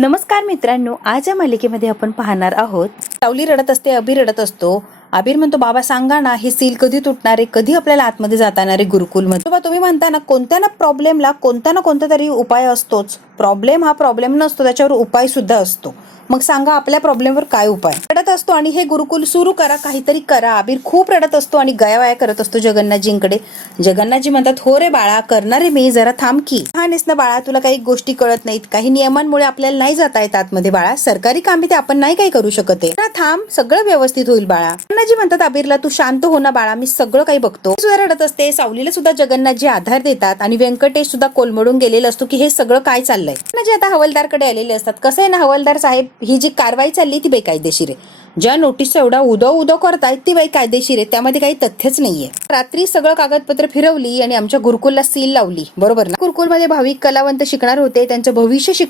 नमस्कार मित्रांनो, आज या मालिकेमध्ये आपण पाहणार आहोत. सावली रडत असते, अबीर रडत असतो. अबीर म्हणतो, बाबा सांगा ना, हे सील कधी तुटणार आहे, कधी आपल्याला आतमध्ये जाता येणार आहे गुरुकुलमध्ये. बाबा तुम्ही म्हणता ना, कोणत्या ना प्रॉब्लेमला कोणता ना कोणता तरी उपाय असतोच. प्रॉब्लेम हा प्रॉब्लेम नसतो, त्याच्यावर उपाय सुद्धा असतो. मग सांगा आपल्या प्रॉब्लेमवर काय उपाय. रडत असतो आणि हे गुरुकुल सुरू करा, काहीतरी करा. अबीर खूप रडत असतो आणि गयावाया करत असतो जगन्नाथजींकडे. जगन्नाथजी म्हणतात, हो रे बाळा, करणार आहे मी, जरा थांब की. हा नेस ना बाळा, तुला काही गोष्टी कळत नाहीत, काही नियमांमुळे आपल्याला नाही जाता येत आतमध्ये बाळा. सरकारी काम ते आपण नाही काही करू शकत आहे. थांब, सगळं व्यवस्थित होईल बाळा. जगन्नाथजी म्हणतात अबीरला, तू शांत हो ना बाळा, मी सगळं काही बघतो. सुद्धा रडत असते. सावलीला सुद्धा जगन्नाथजी आधार देतात आणि व्यंकटेश सुद्धा कोलमडून गेलेला असतो की हे सगळं काय चाललंय. जगन्नाथजी आता हवालदारकडे आलेले असतात. कसं आहे ना हवालदार साहेब, ही जी कारवाई चालली ती बेकायदेशीर आहे. ज्या नोटीस एवढा उदो करतायत ती कायदेशीर आहे, त्यामध्ये काही तथ्यच नाहीये. रात्री सगळं कागदपत्र फिरवली आणि आमच्या गुरुकुलला सील लावली, बरोबर ना. गुरुकुलमध्ये भाविक कलावंत शिकणार होते, त्यांचं भविष्य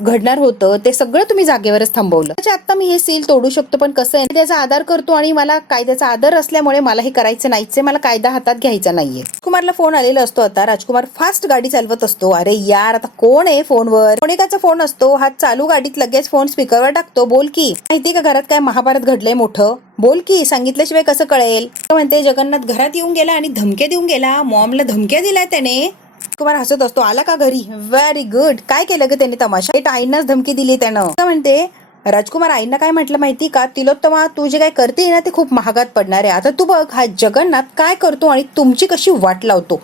घडणार होतं, ते सगळं तुम्ही जागेवरच थांबवलं. आता मी हे सील तोडू शकतो, पण कसं आहे, त्याचा आदर करतो आणि मला कायद्याचा आदर असल्यामुळे मला हे करायचं नाहीच, मला कायदा हातात घ्यायचा नाहीये. राजकुमारला फोन आलेला असतो. आता राजकुमार फास्ट गाडी चालवत असतो. अरे यार, आता कोण आहे फोनवर. मोनिकाचा फोन असतो. हा चालू गाडीत लगेच फोन स्पीकरवर टाकतो. बोल की, माहिती का घरात काय महाभारत घडलंय मोठं, बोल की, सांगितल्याशिवाय कसं कळेल. म्हणते जगन्नाथ घरात येऊन गेला आणि धमक्या देऊन गेला, मॉमला धमक्या दिलाय त्याने. कुमार हसत असतो. आला का घरी, व्हेरी गुड. काय केलं ग त्याने तमाशा, आईंनाच धमकी दिली त्यानं. म्हणते राजकुमार, आईंना काय म्हटलं माहिती का, तिलोत्तमा तू जे काय करते ना ते खूप महागात पडणार आहे. आता तू बघ हा जगन्नाथ काय करतो आणि तुमची कशी वाट लावतो.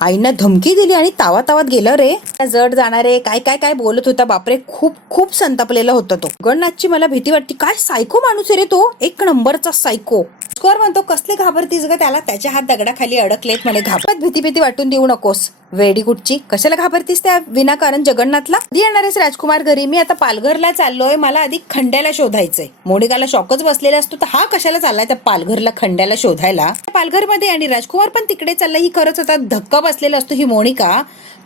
आईंना धमकी दिली आणि तावात गेलं रे. जड जाणारे काय काय काय बोलत होता. बापरे, खूप खूप संतापलेला होता तो. जगन्नाथची मला भीती वाटते. काय सायको माणूस आहे रे तो, एक नंबरचा सायको. स्कोर म्हणतो, कसले घाबरतीस ग त्याला, त्याच्या हात दगडाखाली अडकलेत म्हणे. घाबरत भीती वाटून देऊ नकोस. वेडी कुठची, कशाला घाबरतीस त्या विनाकारण जगन्नाथला. कधी येणार आहेस राजकुमार घरी. मी आता पालघरला चाललोय, मला आधी खंड्याला शोधायचंय. मोनिकाला शॉकच बसलेला असतो, तर हा कशाला चाललाय त्या पालघरला खंड्याला शोधायला. पालघरमध्ये आणि राजकुमार पण तिकडे चाललाय. ही खरंच आता धक्का बसलेला असतो. ही मोनिका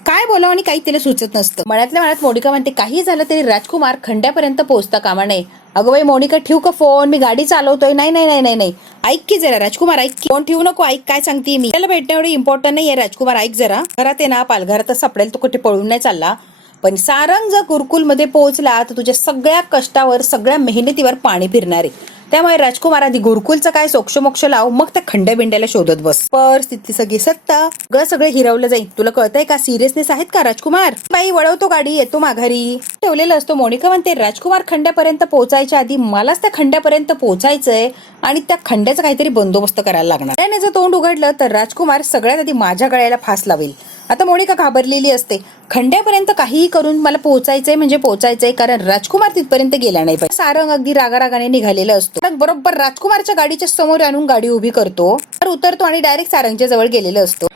काय बोलावं आणि काही तिला सुचत नसतं. मनातल्या मनात मोनिका म्हणते, काही झालं तरी राजकुमार खंड्यापर्यंत पोहोचता कामा नये. अगं बाई मोनिका, ठेवू का फोन, मी गाडी चालवतोय. नाही नाही नाही नाही नाही, ऐक की जरा राजकुमार, ऐक की. फोन ठेवू नको, ऐक काय सांगते मी. त्याला भेटणं एवढी इम्पॉर्टंट नाही आहे राजकुमार, ऐक जरा. घरात आहे ना, पालघरातच सापडेल, तो कुठे पळून नाही चालला. पण सारंग जर गुरुकुलमध्ये पोहोचला तर तुझ्या सगळ्या कष्टावर, सगळ्या मेहनतीवर पाणी फिरणार आहे. त्यामुळे राजकुमार आधी गुरुकुलचं काय सोक्षमोक्ष लाव, मग त्या खंड्याबिंड्याला शोधत बस. परिस्थिती सगळी सत्ता सगळं हिरवलं जाईल. तुला कळतंय का, सिरियसनेस आहेत का राजकुमार. बाई वळवतो गाडी, येतो माघारी. ठेवलेलं असतो. मोनिका म्हणते, राजकुमार खंड्यापर्यंत पोहोचायच्या आधी मलाच त्या खंड्यापर्यंत पोहोचायचंय आणि त्या खंड्याचा काहीतरी बंदोबस्त करायला लागणार. त्याने जर तोंड उघडलं तर राजकुमार सगळ्यात आधी माझ्या गळ्याला फास लावेल. आता मोनिका घाबरलेली असते. खंड्यापर्यंत काहीही करून मला पोहोचायचंय म्हणजे पोहोचायचंय, कारण राजकुमार तिथपर्यंत गेला नाही पाहिजे. सारंग अगदी रागारागाने निघालेला असतो. बरोबर राजकुमारच्या गाडीच्या समोर आणून गाडी उभी करतो, तर उतरतो आणि डायरेक्ट सारंगच्या जवळ गेलेला असतो.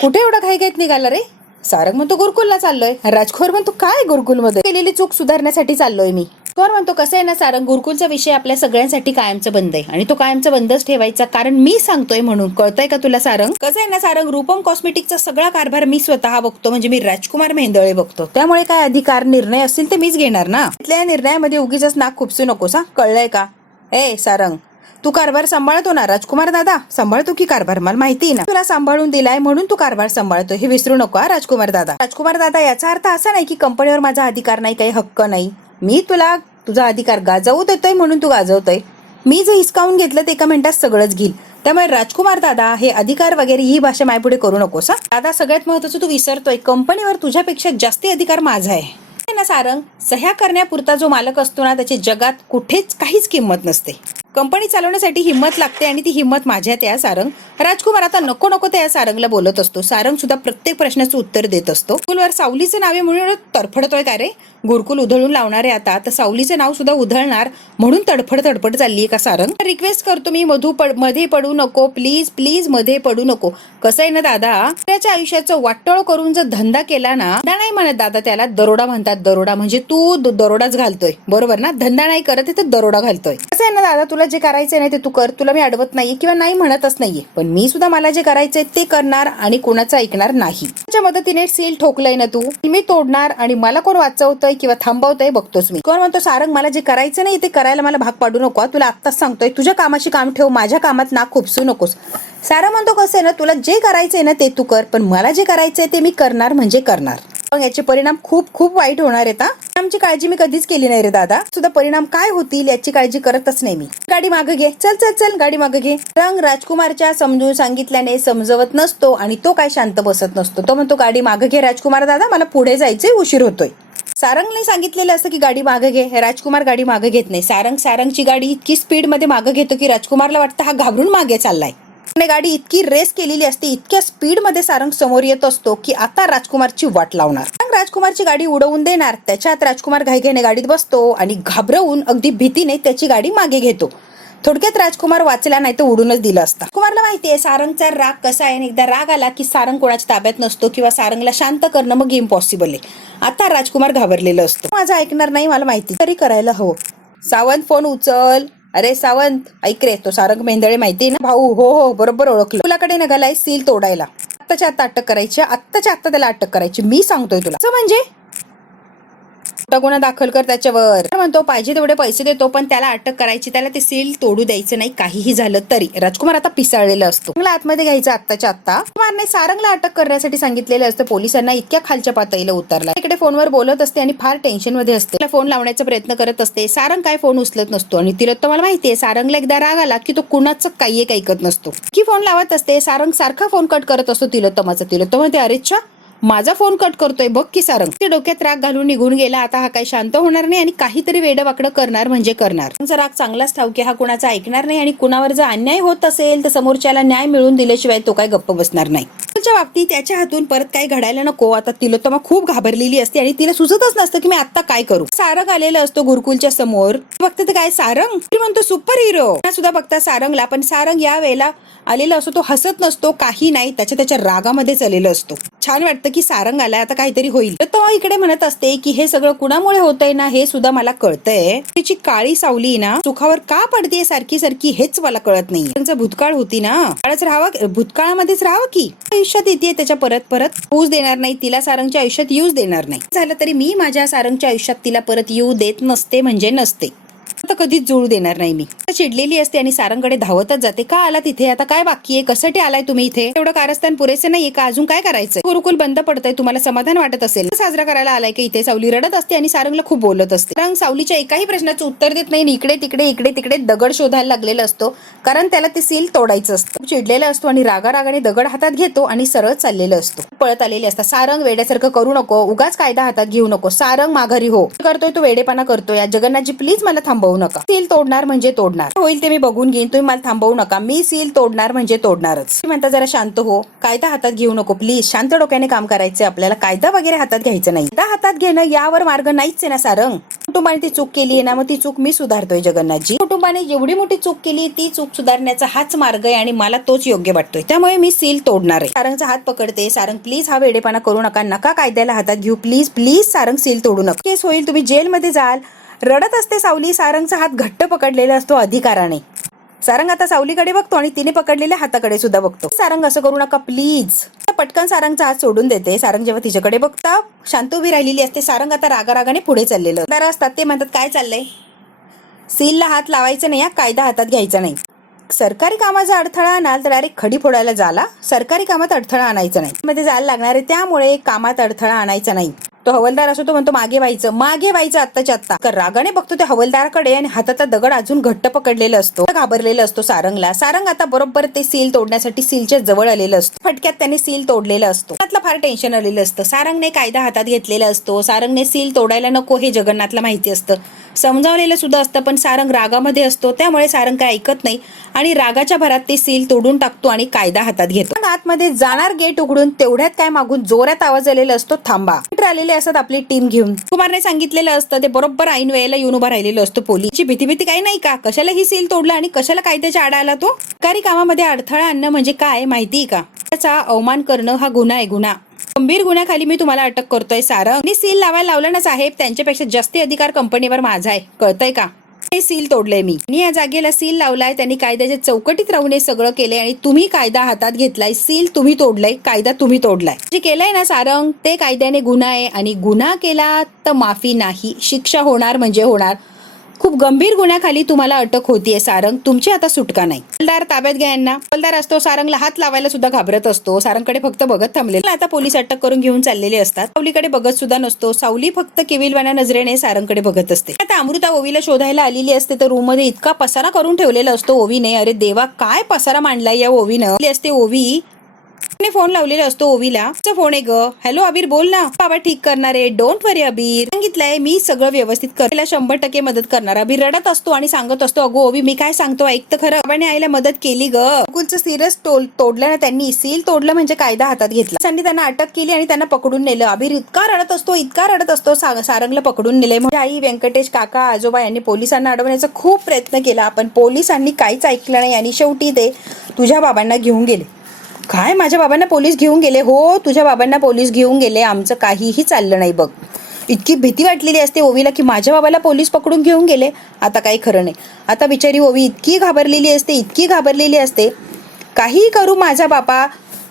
कुठे एवढा घाईघाईत निघाला रे. सारंग म्हणतो, गुरुकुलला चाललोय. राजकुमार म्हणतो, काय गुरुकुलमध्ये, केलेली चूक सुधारण्यासाठी चाललोय मी. स्कोर म्हणतो, कसं आहे ना सारंग, गुरुकुलचा विषय आपल्या सगळ्यांसाठी कायमचं बंद आहे आणि तो कायमचा बंदच ठेवायचा, कारण मी सांगतोय म्हणून. कळतंय का तुला सारंग. कसं आहे ना सारंग, रूपम कॉस्मेटिकचा सगळा कारभार मी स्वतः बघतो, म्हणजे मी राजकुमार मेंदळे बघतो. त्यामुळे काय अधिकार निर्णय असतील ते मीच घेणार ना. तिथल्या निर्णयामध्ये उगीच नाक खुपसू नकोस हा, कळलंय का. ए सारंग, तू कारभार सांभाळतो ना. राजकुमार दादा सांभाळतो की कारभार, मला माहिती ना. तुला सांभाळून दिलाय म्हणून तू कारभार सांभाळतो, हे विसरू नको हा राजकुमार दादा. राजकुमार दादा, याचा अर्थ असा नाही की कंपनीवर माझा अधिकार नाही, काही हक्क नाही. मी तुला तुझा अधिकार गाजवू देतोय म्हणून तू गाजवतोय. मी जे हिसकावून घेतलं ते एका मिनिटात सगळंच घेईल. त्यामुळे राजकुमार दादा, हे अधिकार वगैरे ही भाषा मायपुढे करू नकोस हा. दादा, सगळ्यात महत्वाचं तू विसरतोय, कंपनीवर तुझ्यापेक्षा जास्त अधिकार माझा आहे ना सारंग. सह्या करण्यापुरता जो मालक असतो ना, त्याची जगात कुठेच काहीच किंमत नसते. कंपनी चालवण्यासाठी हिंमत लागते आणि ती हिंमत माझ्यात आहे सारंग. राजकुमार आता नको त्या सारंगला बोलत असतो. सारंग सुद्धा प्रत्येक प्रश्नाचं उत्तर देत असतो. गुरुकुलवर सावलीचं नाव आहे म्हणून तडफडतोय का रे. गुरुकुल उधळून लावणार आहे आता, तर सावलीचं नाव सुद्धा उधळणार म्हणून तडफड चालली आहे का सारंग. रिक्वेस्ट करतो मी, मध्ये पडू नको प्लीज प्लीज, मध्ये पडू नको. कसं आहे ना दादा, त्याच्या आयुष्याचं वाटोळ करून जर धंदा केला ना, नाही म्हणत दादा, त्याला दरोडा म्हणतात. दरोडा म्हणजे तू दरोडाच घालतोय, बरोबर ना. धंदा नाही करत आहे तर दरोडा घालतोय. कसं आहे ना दादा, तुला जे करायचंय ना ते तू कर. तुला मी अडवत नाहीये किंवा नाही म्हणतच नाहीये, पण मी सुद्धा मला जे करायचंय ते करणार आणि कोणाचं ऐकणार नाही. त्याच्या मदतीने सील ठोकलंय ना तू, मी तोडणार आणि मला कोण वाचवतोय किंवा थांबवतोय बघतोस मी. कोण म्हणतो, सारंग मला जे करायचं नाही ते करायला मला भाग पाडू नको. तुला आत्ताच सांगतोय, तुझ्या कामाशी काम ठेव, माझ्या कामात नाक खुपसू नकोस. सारंग म्हणतो, कसं आहे ना, तुला जे करायचंय ना ते तू कर, पण मला जे करायचंय ते मी करणार म्हणजे करणार. पण याचे परिणाम खूप खूप वाईट होणार आहेत. आमची काळजी मी कधीच केली नाही रे दादा. सुद्धा परिणाम काय होतील याची काळजी करतच नाही मी. गाडी मागे घे, चल चल चल गाडी मागे घे. सारंग राजकुमारच्या समजून सांगितल्याने समजवत नसतो आणि तो काय शांत बसत नसतो. तो म्हणतो गाडी मागे घे राजकुमार दादा, मला पुढे जायचंय, उशीर होतोय. सारंगने सांगितलेलं असतं की गाडी मागे घे. राजकुमार गाडी मागे घेत नाही. सारंगची गाडी इतकी स्पीड मध्ये मागे घेतो की राजकुमारला वाटतं हा घाबरून मागे चाललाय. गाडी इतकी रेस केलेली असते, इतक्या स्पीड मध्ये सारंग समोर येत असतो की आता राजकुमारची वाट लावणार. राजकुमारची गाडी उडवून देणार. त्याच्यात राजकुमार घाईघाईने गाडीत बसतो आणि घाबरवून अगदी भीतीने त्याची गाडी मागे घेतो. थोडक्यात राजकुमार वाचला नाही तर उडूनच दिला असता. कुमारला माहितीये सारंगचा राग कसा आहे. एकदा राग आला की सारंग कोणाच्या ताब्यात नसतो किंवा सारंगला शांत करणं मग इम्पॉसिबल आहे. आता राजकुमार घाबरलेलं असतं. माझं ऐकणार नाही, मला माहिती तरी करायला हवं. सावंत फोन उचल. अरे सावंत ऐक रे, तो सारंग मेंदळे माहिती ना भाऊ. हो हो बरोबर ओळखलं. तुलाकडे निघालाय सील तोडायला. आत्ताच्या आत्ता अटक करायची, आत्ताच्या आत्ता त्याला अटक करायची. मी सांगतोय तुला. असं म्हणजे गुन्हा दाखल कर त्याच्यावर. म्हणतो पाहिजे तेवढे पैसे देतो पण त्याला अटक करायची, त्याला ते सील तोडू द्यायचं नाही काहीही झालं तरी. राजकुमार आता पिसाळलेला असतो. मला आतमध्ये घ्यायचं आत्ताच्या आत्ता. कुमारने सारंगला अटक करण्यासाठी सांगितलेलं असतं. पोलिसांना इतक्या खालच्या पातळीला उतरला. इकडे फोनवर बोलत असते आणि फार टेन्शन मध्ये असते. त्याला फोन लावण्याचा प्रयत्न करत असते. सारंग काय फोन उचलत नसतो आणि तिलोत्तमाला माहितीये सारंगला एकदा राग आला की तो कुणाचं काही एक ऐकत नसतो. की फोन लावत असते. सारंग सारखा फोन कट करत असतो तिलोत्तमाचा. तिलोत्तमा म्हणते अरेच्छा माझा फोन कट करतोय बघ की सारंग. ते डोक्यात राग घालून निघून गेला. आता हा काही शांत होणार नाही आणि काहीतरी वेडवाकडं करणार म्हणजे करणार. तुमचा राग चांगलाच ठाऊकी, हा कुणाचा ऐकणार नाही आणि कुणावर जर अन्याय होत असेल तर समोरच्याला न्याय मिळून दिल्याशिवाय तो काय गप्प बसणार नाही. त्याच्या बाबतीत त्याच्या हातून परत काही घडायला नको. आता तिलोत्तमा खूप घाबरलेली असते आणि तिला सुचतच नसतं की मी आता काय करू. सारंग आलेला असतो गुरुकुलच्या समोर. बघते तर काय सारंग म्हणतो सुपर हिरो सुद्धा बघता सारंगला. पण सारंग या वेळेला आलेला असतो तो हसत नसतो, काही नाही, त्याच्या रागामध्येच आलेलं असतो. छान वाटतं की सारंग आलाय, आता काहीतरी होईल. तर तो इकडे म्हणत असते की हे सगळं कुणामुळे होतंय ना हे सुद्धा मला कळतंय. तिची काळी सावली ना सुखावर का पडते सारखी सारखी हेच मला कळत नाही. त्यांचा भूतकाळ होती ना, काळच राहावा, भूतकाळामध्येच राहावं की आयुष्यात येते त्याच्या परत परत यूज देणार नाही. तिला सारंगच्या आयुष्यात यूज देणार नाही. झालं तरी मी माझ्या सारंगच्या आयुष्यात तिला परत येऊ देत नसते म्हणजे नसते. आता कधीच जुळू देणार नाही मी. चिडलेली असते आणि सारंगकडे धावतच जाते. का आला तिथे, आता काय बाकी आहे, कशासाठी आलाय तुम्ही इथे, एवढं कारस्थान पुरेसे नाहीये का, अजून काय करायचंय, गुरुकुल बंद पडतंय, तुम्हाला समाधान वाटत असेल, साजरा करायला आलाय की इथे. सावली रडत असते आणि सारंगला खूप बोलत असते. सारंग सावलीच्या एकाही प्रश्नाचं उत्तर देत नाही. इकडे तिकडे दगड शोधायला लागलेला असतो, कारण त्याला ते सील तोडायचं असतं. चिडलेला असतो आणि रागारागाने दगड हातात घेतो आणि सरळ चाललेला असतो. पळत आलेले असतात. सारंग वेड्यासारखं करू नको, उगाच कायदा हातात घेऊ नको, सारंग माघारी हो, करतोय तो वेडेपणा करतोय, जगन्नाथजी प्लीज मला थांबवू नका, सील तोडणार म्हणजे तोडणार, होईल ते मी बघून घेईन, तुम्ही मला थांबवू नका, मी सील तोडणार म्हणजे तोडणारच. म्हणता जरा शांत हो, कायदा हातात घेऊ नको प्लीज, शांत डोक्याने काम करायचंय आपल्याला, कायदा वगैरे हातात घ्यायचं नाही. कायदा हातात घेणं यावर मार्ग नाहीच आहे ना सारंग. कुटुंबाने ती चूक केली आहे ना, मग ती चूक मी सुधारतोय जगन्नाथजी. कुटुंबाने जेवढी मोठी चूक केली ती चूक सुधारण्याचा हाच मार्ग आहे आणि मला तोच योग्य वाटतोय, त्यामुळे मी सील तोडणार आहे. सारंगचा हात पकडते. सारंग प्लीज हा वेडेपणा करू नका, नका कायद्याला हातात घेऊ प्लीज प्लीज, सारंग सील तोडू नका, केस होईल, तुम्ही जेलमध्ये जाल. रडत असते सावली. सारंगचा हात घट्ट पकडलेला असतो अधिकाराने. सारंग आता सावलीकडे बघतो आणि तिने पकडलेल्या हाताकडे सुद्धा बघतो. सारंग असं करू नका प्लीज. पटकन सारंगचा हात सोडून देते. सारंग जेव्हा तिच्याकडे बघता शांत उभी राहिलेली असते. सारंग आता रागारागाने पुढे चाललेलं दारा असतात. ते म्हणतात काय चाललंय, सीलला हात लावायचा नाही, कायदा हातात घ्यायचा नाही. सरकारी कामाचा अडथळा आणाल तर डायरेक्ट खडी फोडायला जाला. सरकारी कामात अडथळा आणायचा नाही, मध्ये जायला लागणार आहे, त्यामुळे कामात अडथळा आणायचा नाही. तो हवलदार असतो, तो म्हणतो मागे व्हायचं आत्ताच्या आत्ता. रागाने बघतो त्या हवलदाराकडे आणि हाताचा दगड अजून घट्ट पकडलेला असतो. घाबरलेला असतो सारंगला. सारंग आता बरोबर ते सील तोडण्यासाठी सीलच्या जवळ आलेलं असतो. फटक्यात त्याने सील तोडलेलं असतो. त्यातलं फार टेन्शन आलेलं असतं. सारंगने कायदा हातात घेतलेला असतो. सारंगने सील तोडायला नको हे जगन्नाथला माहिती असतं, समजावलेलं सुद्धा असतं, पण सारंग रागामध्ये असतो, त्यामुळे सारंग काय ऐकत नाही आणि रागाच्या भरात ते सील तोडून टाकतो आणि कायदा हातात घेतो. आतमध्ये जाणार गेट उघडून तेवढ्यात काय मागून जोरात आवाज आलेला असतो, थांबा. आलेले असतात आपली टीम घेऊन. कुमारने सांगितलेलं असतं, ते बरोबर ऐन वेळेला येऊन उभा राहिलेलं असतो. पोलीसची भीती काही नाही का, कशाला ही सील तोडला आणि कशाला कायद्याच्या आडा आला तो. सरकारी कामामध्ये अडथळा आणणं म्हणजे काय माहितीये का, त्याचा अवमान करणं हा गुन्हा आहे, गुन्हा. गंभीर गुन्ह्याखाली मी तुम्हाला अटक करतोय सारंग. मी सील लावायला लावलं ना साहेब, त्यांच्यापेक्षा जास्त अधिकार कंपनीवर माझा आहे, कळतंय का. हे सील तोडलंय मी या जागेला सील लावलाय, त्यांनी कायद्याच्या चौकटीत राहून हे सगळं केलंय आणि तुम्ही कायदा हातात घेतलाय, सील तुम्ही तोडलाय, कायदा तुम्ही तोडलाय. जे केलंय ना सारंग ते कायद्याने गुन्हा आहे आणि गुन्हा केला तर माफी नाही, शिक्षा होणार म्हणजे होणार. खूप गंभीर गुन्ह्याखाली तुम्हाला अटक होतीये सारंग, तुमची आता सुटका नाही. हवालदार ताब्यात घ्या यांना. हवालदार असतो सारंगला हात लावायला सुद्धा घाबरत असतो, सारंगकडे फक्त बघत थांबलेला. आता पोलीस अटक करून घेऊन चाललेले असतात. सावलीकडे बघत सुद्धा नसतो. सावली फक्त केविलवाण्या नजरेने सारंगकडे बघत असते. आता अमृता ओवीला शोधायला आलेली असते तर रूम मध्ये इतका पसारा करून ठेवलेला असतो ओवीने. अरे देवा, काय पसारा मांडलाय या ओवीनं. असते ओवी फोन लावलेला असतो ओवीला. फोन आहे ग. हॅलो अबीर बोल ना. बाबा ठीक करणार आहे, डोंट वरी अबीर. सांगितलंय मी सगळं व्यवस्थित करायला 100% मदत करणार. अबीर रडत असतो आणि सांगत असतो अगो ओवी मी काय सांगतो ऐक तर खरं. बाबाने आईला मदत केली ग. गुरुकुलचं सिरस तोडलं ना त्यांनी. सील तोडलं म्हणजे कायदा हातात घेतला. त्यांना अटक केली आणि त्यांना पकडून नेलं. अबीर इतका रडत असतो सारंगला पकडून नेले. म्हणजे आई, व्यंकटेश काका, आजोबा यांनी पोलिसांना अडवण्याचा खूप प्रयत्न केला, पण पोलिसांनी काहीच ऐकलं नाही आणि शेवटी ते तुझ्या बाबांना घेऊन गेले. काय माझ्या बाबांना पोलीस घेऊन गेले? हो, तुझ्या बाबांना पोलीस घेऊन गेले. आमचं काहीही चाललं नाही बघ. इतकी भीती वाटलेली असते ओवीला की माझ्या बाबाला पोलीस पकडून घेऊन गेले, आता काही खरं नाही. आता बिचारी ओवी इतकी घाबरलेली असते. काही करू माझा बाबा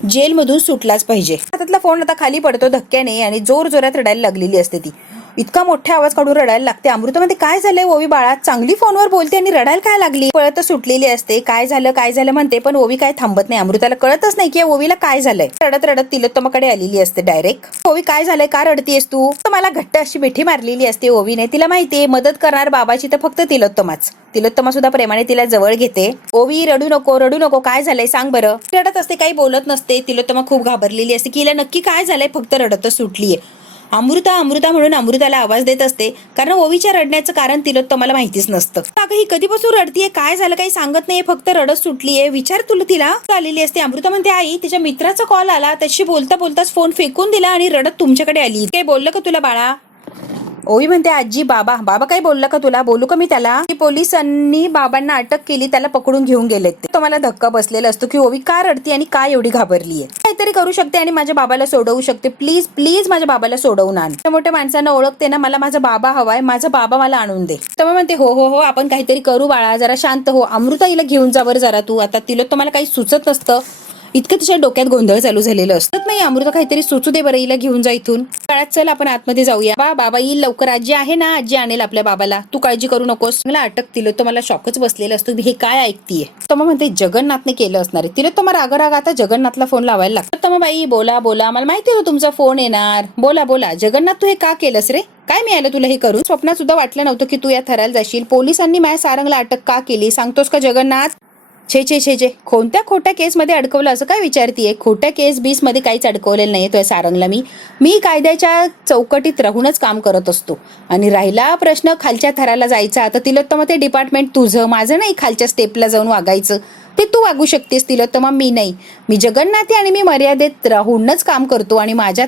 जेलमधून सुटलाच पाहिजे. हातातला फोन आता खाली पडतो धक्क्याने आणि जोर जोरात रडायला लागलेली असते ती. इतका मोठा आवाज काढून रडायला लागते. अमृतामध्ये काय झालंय ओवी बाळा? चांगली फोनवर बोलते आणि रडायला काय लागली? पळत सुटलेली असते. काय झालं म्हणते, पण ओवी काय थांबत नाही. अमृताला कळतच नाही की ओवीला काय झालंय. रडत तिलोत्तमाकडे आलेली असते डायरेक्ट. ओवी काय झालंय, का रडतीयस तू? मला घट्ट अशी मिठी मारलेली असते ओवीने. तिला माहितीये मदत करणार बाबाची तर फक्त तिलोत्तमाच. तिलोत्तमा सुद्धा प्रेमाने तिला जवळ घेते. ओवी रडू नको, काय झालंय सांग बरं. रडत असते, काही बोलत नसते. तिलोत्तमा खूप घाबरलेली असते की हिला नक्की काय झालंय, फक्त रडतच सुटलीये. अमृता म्हणून अमृताला आवाज देत असते, कारण ओवीच्या रडण्याचं कारण तिलोत्तमाला माहितीच नसतं. अगं ही कधीपासून रडतीये, काय झालं काही सांगत नाहीये, फक्त रडत सुटलीये, विचार तिला आलेली असते. अमृता म्हणते आई तिच्या मित्राचा कॉल आला, त्याशी बोलताच फोन फेकून दिला आणि रडत तुमच्याकडे आली. काय बोललं का तुला बाळा? ओवी म्हणते आजी बाबा काही बोललं का तुला? बोलू का मी त्याला? पोलिसांनी बाबांना अटक केली, त्याला पकडून घेऊन गेलेत. तो मला धक्का बसलेला असतो की ओवी का रडती आणि का एवढी घाबरलीये. काहीतरी करू शकते आणि माझ्या बाबाला सोडवू शकते. प्लीज माझ्या बाबाला सोडवून आण. मोठ्या माणसांना ओळखते ना, मला माझा बाबा हवाय, माझा बाबा मला आणून दे. तर म्हणते हो आपण काहीतरी करू बाळा, जरा शांत हो. अमृता हिला घेऊन जा बरं जरा तू. आता तिला तुम्हाला काही सुचत नसतं, इतकं तिच्या डोक्यात गोंधळ चालू झालेलं असतं. नाही अमृता काहीतरी सुचू दे बरं, हिला घेऊन जा इथून. काळात चल आपण आतमध्ये जाऊया. बाबा येईल लवकर, आजी आहे ना, आजी आणेल आपल्या बाबाला, तू काळजी करू नकोस. मला अटक तिला तर मला शॉकच बसलेला असतो, हे काय ऐकतीये. तर मग म्हणते जगन्नाथने केलं असणार आहे. तिला तर राग आता जगन्नाथला फोन लावायला लागतो. तर मग बाई बोला मला माहिती होतं तुमचा फोन येणार. बोला जगन्नाथ तू हे का केलंस रे? काय मिळालं तुला हे करून? स्वप्नात सुद्धा वाटलं नव्हतं की तू या थराला जाशील. पोलिसांनी माझ्या सारंगला अटक का केली सांगतोस का जगन्नाथ? छे कोणत्या खोट्या केसमध्ये अडकवलं असं काय विचारतीये? खोट्या केस बीस मध्ये काहीच अडकवलेलं नाहीये तुझ्या सारंगला. मी कायद्याच्या चौकटीत राहूनच काम करत असतो. आणि राहिला प्रश्न खालच्या थराला जायचा, आता तिलोत्तमा ते डिपार्टमेंट तुझं, माझं नाही. खालच्या स्टेपला जाऊन वागायचं ते तू वागू शकतेस तिलोत्तमा, मी नाही. मी जगन्नाथी आणि मी मर्यादेत राहूनच काम करतो आणि माझ्या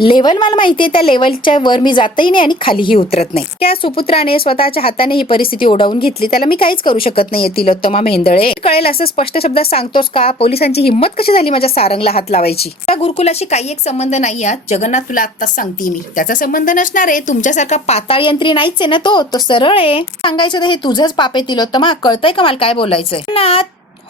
लेवल मला माहितीये, त्या लेवलच्या वर मी जातही नाही आणि खालीही उतरत नाही. त्या सुपुत्राने स्वतःच्या हाताने ही परिस्थिती ओढावून घेतली, त्याला मी काहीच करू शकत नाहीये तिलोत्तमा मेंदळे. कळेल असं स्पष्ट शब्दात सांगतोस का? पोलिसांची हिंमत कशी झाली माझ्या सारंगला हात लावायची? त्या गुरुकुलाशी काही एक संबंध नाही आहे जगन्नाथ, तुला आत्ताच सांगते मी. त्याचा संबंध नसणार आहे. तुमच्यासारखा पाताळ यंत्री नाहीच आहे ना तो सरळ आहे. सांगायचं तर हे तुझंच पाप आहे तिलोत्तमा. कळतंय का मला काय बोलायचंय?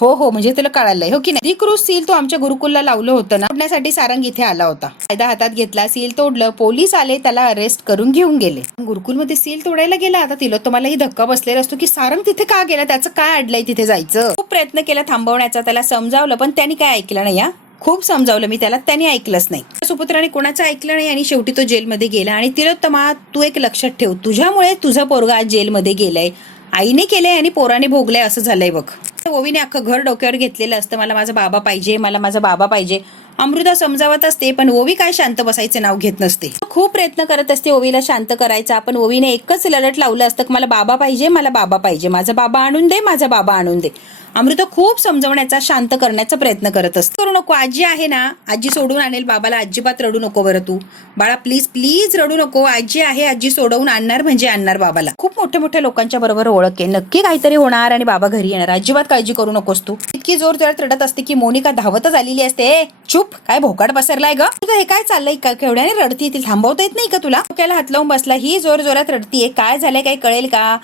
हो म्हणजे तुला कळालंय हो की नाही? क्रूज सील तो आमच्या गुरुकुलला लावलं होतं ना, तोडण्यासाठी सारंग इथे आला होता. कायदा हातात घेतला, सील तोडलं, पोलीस आले, त्याला अरेस्ट करून घेऊन गेले. गुरुकुलमध्ये सील तोडायला गेला. आता तिलोत्तमालाही धक्का बसलेला असतो की सारंग तिथे का गेला, त्याचं काय अडलंय तिथे जायचं. खूप प्रयत्न केला थांबवण्याचा, त्याला समजावलं पण त्यांनी काय ऐकलं नाही. खूप समजावलं मी त्याला, त्यांनी ऐकलंच नाही. सुपुत्राने कोणाचं ऐकलं नाही आणि शेवटी तो जेलमध्ये गेला. आणि तिलोत्तमा तू एक लक्षात ठेव, तुझ्यामुळे तुझा पोरगा आज जेलमध्ये गेलाय. आईने केलंय आणि पोराने भोगलंय असं झालंय बघ. ओवीने अख्खं घर डोक्यावर घेतलेलं असतं, मला माझा बाबा पाहिजे. अमृता समजावत असते पण ओवी काय शांत बसायचं नाव घेत नसते. खूप प्रयत्न करत असते ओवीला शांत करायचा, पण ओवीने एकच लढत लावलं असतं की मला बाबा पाहिजे, माझा बाबा आणून दे. अमृता खूप समजवण्याचा, शांत करण्याचा प्रयत्न करत असते. करू नको, आजी आहे ना, आजी सोडून आणेल बाबाला. अजिबात रडू नको बरं तू बाळा, प्लीज रडू नको. आजी आहे, आजी सोडवून आणणार म्हणजे आणणार बाबाला. खूप मोठ्या लोकांच्या बरोबर ओळख आहे, नक्की काहीतरी होणार आणि बाबा घरी येणार. अजिबात काळजी करू नकोस तू. इतकी जोर जोरात रडत असते की मोनिका धावतच आलेली असते. चुप, काय भोकाड पसरलाय ग तुझं, हे काय चाललंय? केवढ्याने रडती, ती थांबवता येत नाही का तुला? डोक्याला हात लावून बसला, ही जोर जोरात रडतीये. काय झालंय, काही कळेल का?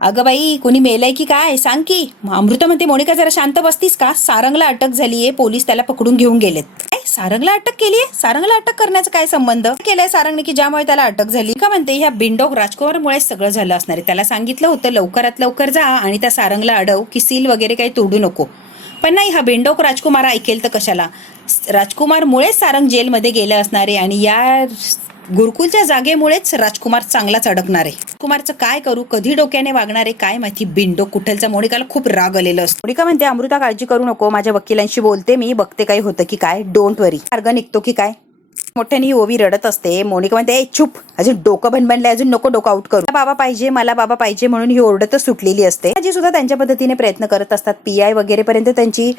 अगं बाई, कोणी मेलंय की काय सांग की. अमृता म्हणते मोनिका जरा शांत बसतीस का. सारंगला अटक झालीये, पोलीस त्याला पकडून घेऊन गेलेत. काय, सारंगला अटक केलीये? सारंगला अटक करण्याचा काय संबंध केलाय सारंगने की ज्यामुळे त्याला अटक झाली. का म्हणते ह्या बिंडोक राजकुमारमुळे सगळं झालं असणार आहे. त्याला सांगितलं होतं लवकरात लवकर जा आणि त्या सारंगला अडव की सील वगैरे काही तोडू नको. पण नाही, हा बिंडोक राजकुमार ऐकेल तर कशाला. राजकुमारमुळेच सारंग जेलमध्ये गेलं असणार आहे आणि या गुरुकुलच्या जागेमुळेच राजकुमार चांगलाच अडकणार आहे. कुमारचं काय करू, कधी डोक्याने वागणार आहे काय माहिती. बिंडो कुठलचा. मोनिकाला खूप राग आलेला असतो. मोनिका म्हणते अमृता काळजी करू नको, माझ्या वकिलांशी बोलते मी, बघते काही होतं की काय. डोंट वरी. मार्ग निघतो की काय. मोठ्याने ओवी रडत असते. मोनिका म्हणते चुप, अजून डोकं बनलंय, अजून नको डोकं आउट करू. बाबा पाहिजे, मला बाबा पाहिजे म्हणून ही ओरडतच सुटलेली असते. जी सुद्धा त्यांच्या पद्धतीने प्रयत्न करत असतात. PI वगैरे पर्यंत त्यांची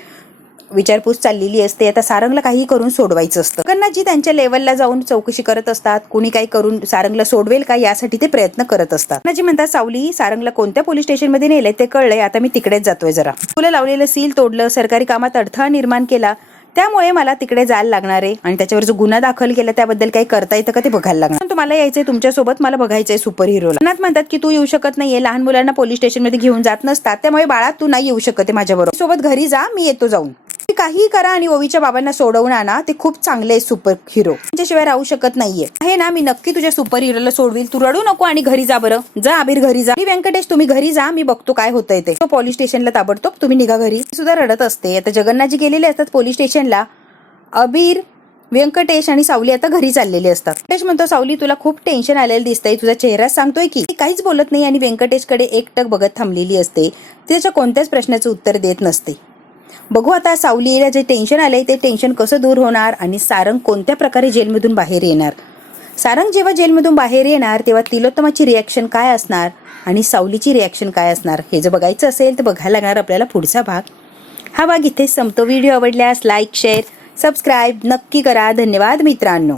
विचारपूस चाललेली असते. आता सारंगला काही करून सोडवायचं असतं. गन्नाजी त्यांच्या लेवलला जाऊन चौकशी करत असतात. कुणी काही करून सारंगला सोडवेल का यासाठी ते प्रयत्न करत असतात. गन्नाजी म्हणतात सावली, सारंगला कोणत्या पोलीस स्टेशनमध्ये नेलंय ते कळलंय, आता मी तिकडेच जातोय. जरा तुला लावलेलं सील तोडलं, सरकारी कामात अडथळा निर्माण केला, त्यामुळे मला तिकडे जायला लागणार आहे आणि त्याच्यावर जो गुन्हा दाखल केला त्याबद्दल काही करता येतं का ते बघायला लागणार. तुम्हाला यायचंय तुमच्यासोबत, मला बघायचंय सुपर हिरोला. गन्नाथ म्हणतात की तू येऊ शकत नाहीये, लहान मुलांना पोलीस स्टेशनमध्ये घेऊन जात नसतात, त्यामुळे बाळा तू नाही येऊ शकत माझ्याबरोबर. सोबत घरी जा, मी येतो जाऊन. काही करा आणि ओवीच्या बाबांना सोडवून आणा, ते खूप चांगले सुपर हिरो, त्यांच्याशिवाय राहू शकत नाहीये. आहे ना, मी नक्की तुझ्या सुपर हिरोला सोडविल, तू रडू नको आणि घरी जा. बरं जा अबीर, घरी जा. व्यंकटेश तुम्ही घरी जा, मी बघतो काय होतंय ते. तो पोलीस स्टेशनला ताबडतोब तुम्ही निघा घरी. सुद्धा रडत असते. आता जगन्नाथजी गेलेले असतात पोलीस स्टेशनला. अबीर, व्यंकटेश आणि सावली आता घरी चाललेले असतात. व्यंकटेश म्हणतो सावली तुला खूप टेन्शन आलेलं दिसतंय, तुझा चेहरा सांगतोय की. काहीच बोलत नाही आणि व्यंकटेशकडे एकटक बघत थांबलेली असते. त्याच्या कोणत्याच प्रश्नाचं उत्तर देत नसते. बघू आता सावलीला जे टेन्शन आलंय ते टेन्शन कसं दूर होणार आणि सारंग कोणत्या प्रकारे जेलमधून बाहेर येणार. सारंग जेव्हा जेलमधून बाहेर येणार तेव्हा तिलोत्तमाची रिॲक्शन काय असणार आणि सावलीची रिॲक्शन काय असणार हे जर बघायचं असेल तर बघायला लागणार आपल्याला पुढचा भाग. हा भाग इथेच संपतो. व्हिडिओ आवडल्यास लाईक, शेअर, सबस्क्राईब नक्की करा. धन्यवाद मित्रांनो.